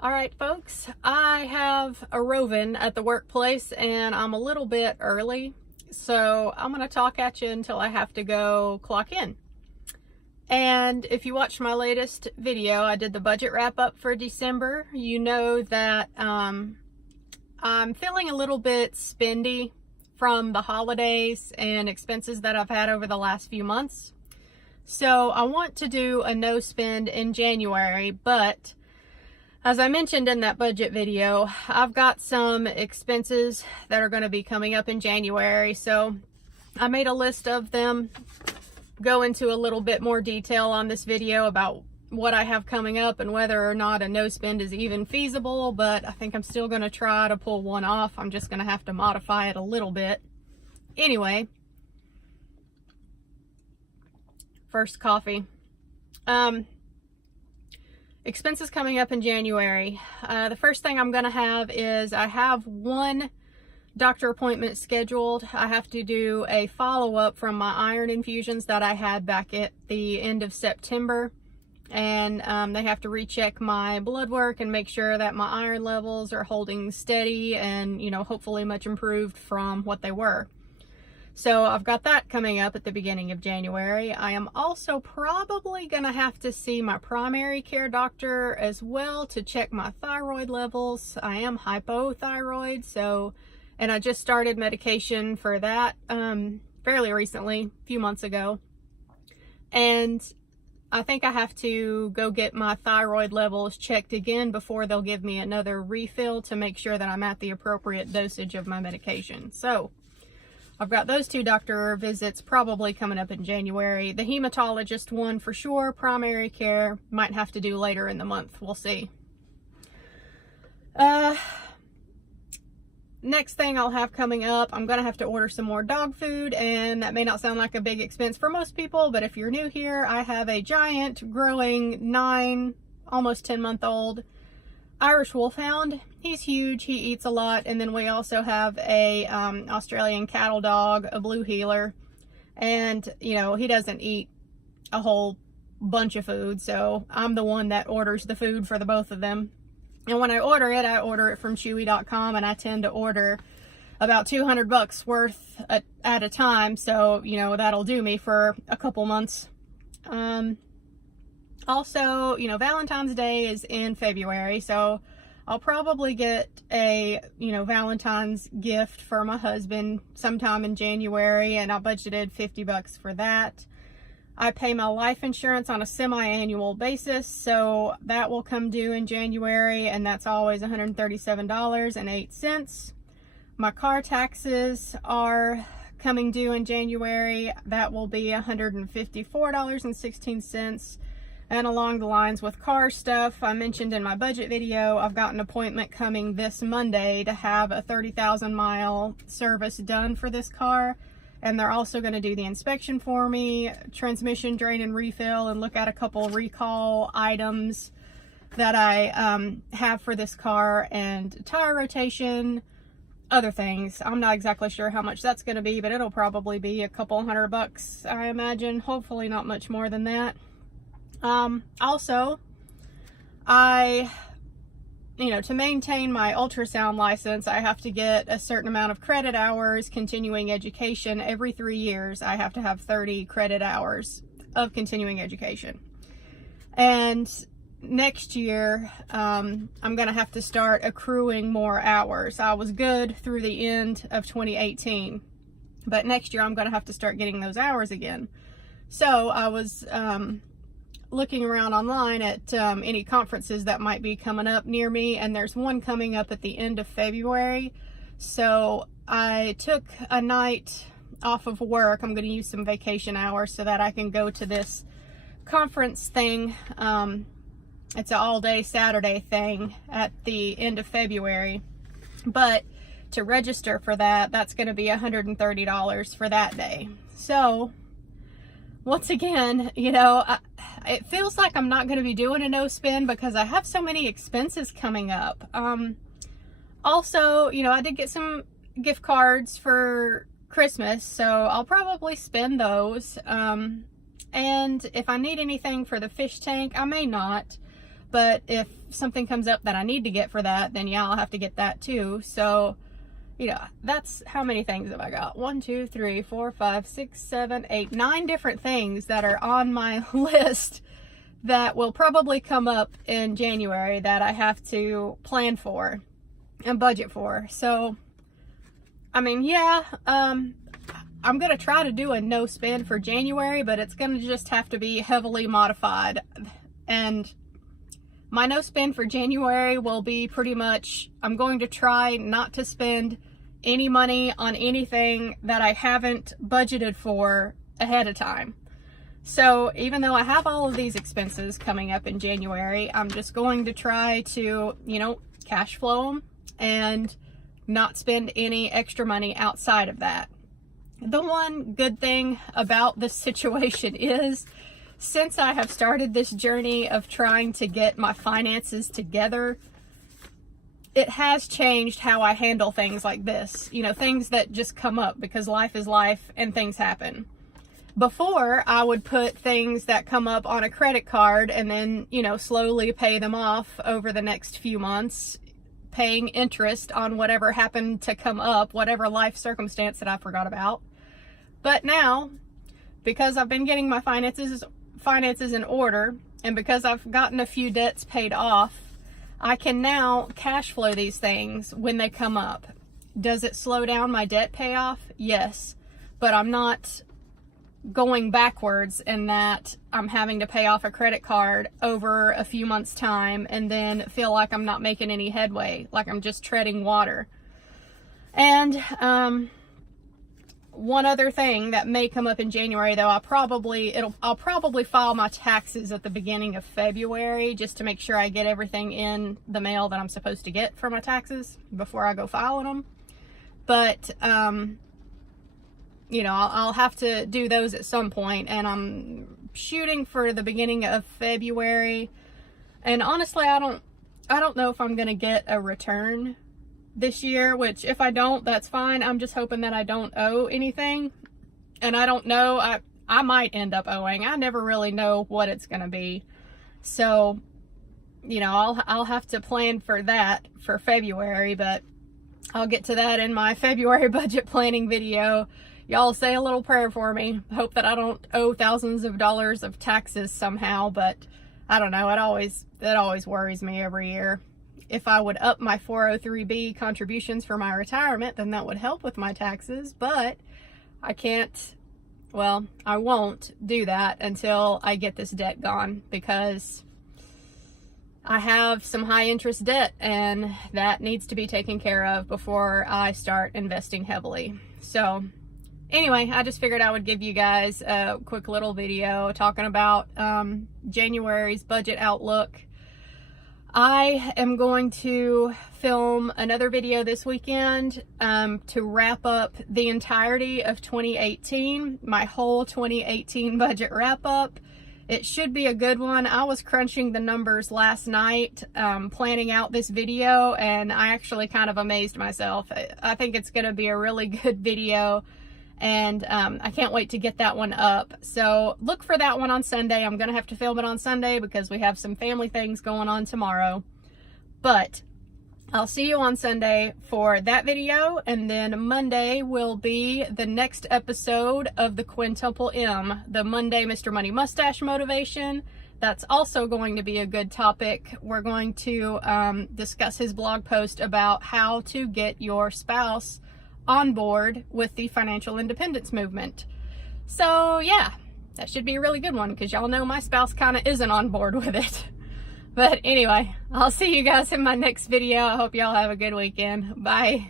All right, folks, I have a roving at the workplace and I'm a little bit early, so I'm going to talk at you until I have to go clock in. And if you watched my latest video, I did the budget wrap up for December. You know that I'm feeling a little bit spendy from the holidays and expenses that I've had over the last few months. So I want to do a no spend in January, but as I mentioned in that budget video, I've got some expenses that are going to be coming up in January. So I made a list of them, go into a little bit more detail on this video about what I have coming up and whether or not a no spend is even feasible, but I think I'm still going to try to pull one off. I'm just going to have to modify it a little bit. Anyway, first coffee. Expenses coming up in January. The first thing I'm going to have is I have one doctor appointment scheduled. I have to do a follow-up from my iron infusions that I had back at the end of September. And they have to recheck my blood work and make sure that my iron levels are holding steady and, you know, hopefully much improved from what they were. So I've got that coming up at the beginning of January. I am also probably going to have to see my primary care doctor as well to check my thyroid levels. I am hypothyroid, and I just started medication for that fairly recently, a few months ago. And I think I have to go get my thyroid levels checked again before they'll give me another refill to make sure that I'm at the appropriate dosage of my medication. So I've got those two doctor visits probably coming up in January. The hematologist one for sure. Primary care might have to do later in the month. We'll see. Next thing I'll have coming up, I'm going to have to order some more dog food, and that may not sound like a big expense for most people, but if you're new here, I have a giant, growing, 9, almost 10-month-old Irish Wolfhound. He's huge, he eats a lot, and then we also have a Australian cattle dog, a blue heeler, and you know, he doesn't eat a whole bunch of food, so I'm the one that orders the food for the both of them. And when I order it from Chewy.com, and I tend to order about $200 worth at a time, so you know, that'll do me for a couple months. Also, you know, Valentine's Day is in February, so I'll probably get a, you know, Valentine's gift for my husband sometime in January, and I budgeted $50 for that. I pay my life insurance on a semi-annual basis, so that will come due in January, and that's always $137.08. My car taxes are coming due in January. That will be $154.16. And along the lines with car stuff, I mentioned in my budget video, I've got an appointment coming this Monday to have a 30,000 mile service done for this car. And they're also going to do the inspection for me, transmission drain and refill, and look at a couple recall items that I have for this car, and tire rotation, other things. I'm not exactly sure how much that's going to be, but it'll probably be a couple $100, I imagine. Hopefully not much more than that. Also, to maintain my ultrasound license, I have to get a certain amount of credit hours continuing education. Every 3 years, I have to have 30 credit hours of continuing education. And next year, I'm going to have to start accruing more hours. I was good through the end of 2018, but next year I'm going to have to start getting those hours again. So I was, looking around online at any conferences that might be coming up near me, and there's one coming up at the end of February. So I took a night off of work. I'm going to use some vacation hours so that I can go to this conference thing. It's an all-day Saturday thing at the end of February, but to register for that, that's going to be $130 for that day. So once again, you know, it feels like I'm not going to be doing a no spend because I have so many expenses coming up. Also, you know, I did get some gift cards for Christmas, so I'll probably spend those. And if I need anything for the fish tank, I may not. But if something comes up that I need to get for that, then yeah, I'll have to get that too. So, you know, that's how many things have I got? 1, 2, 3, 4, 5, 6, 7, 8, 9 different things that are on my list that will probably come up in January that I have to plan for and budget for. So, I mean, yeah, I'm going to try to do a no spend for January, but it's going to just have to be heavily modified. And my no spend for January will be pretty much, I'm going to try not to spend any money on anything that I haven't budgeted for ahead of time. So even though I have all of these expenses coming up in January, I'm just going to try to, you know, cash flow them and not spend any extra money outside of that. The one good thing about this situation is, since I have started this journey of trying to get my finances together, it has changed how I handle things like this. You know, things that just come up because life is life and things happen. Before, I would put things that come up on a credit card and then, you know, slowly pay them off over the next few months, paying interest on whatever happened to come up, whatever life circumstance that I forgot about. But now, because I've been getting my finances in order, and because I've gotten a few debts paid off, I can now cash flow these things when they come up. Does it slow down my debt payoff? Yes, but I'm not going backwards in that I'm having to pay off a credit card over a few months' time and then feel like I'm not making any headway, like I'm just treading water. And one other thing that may come up in January, though, I'll probably file my taxes at the beginning of February just to make sure I get everything in the mail that I'm supposed to get for my taxes before I go filing them. But you know, I'll have to do those at some point, and I'm shooting for the beginning of February. And honestly, I don't know if I'm gonna get a return this year, which if I don't, that's fine. I'm just hoping that I don't owe anything. And I don't know, I might end up owing. I never really know what it's gonna be. So, you know, I'll have to plan for that for February, but I'll get to that in my February budget planning video. Y'all say a little prayer for me. Hope that I don't owe thousands of dollars of taxes somehow, but I don't know, it always worries me every year. If I would up my 403B contributions for my retirement, then that would help with my taxes, but I can't, well, I won't do that until I get this debt gone, because I have some high interest debt and that needs to be taken care of before I start investing heavily. So anyway, I just figured I would give you guys a quick little video talking about January's budget outlook. I am going to film another video this weekend to wrap up the entirety of 2018, my whole 2018 budget wrap up. It should be a good one. I was crunching the numbers last night, planning out this video, and I actually kind of amazed myself. I think it's going to be a really good video, and I can't wait to get that one up. So look for that one on Sunday. I'm going to have to film it on Sunday because we have some family things going on tomorrow. But I'll see you on Sunday for that video, and then Monday will be the next episode of the Quintuple M, the Monday Mr. Money Mustache motivation. That's also going to be a good topic. We're going to discuss his blog post about how to get your spouse on board with the financial independence movement. So yeah, that should be a really good one, because y'all know my spouse kind of isn't on board with it. But anyway, I'll see you guys in my next video. I hope y'all have a good weekend. Bye.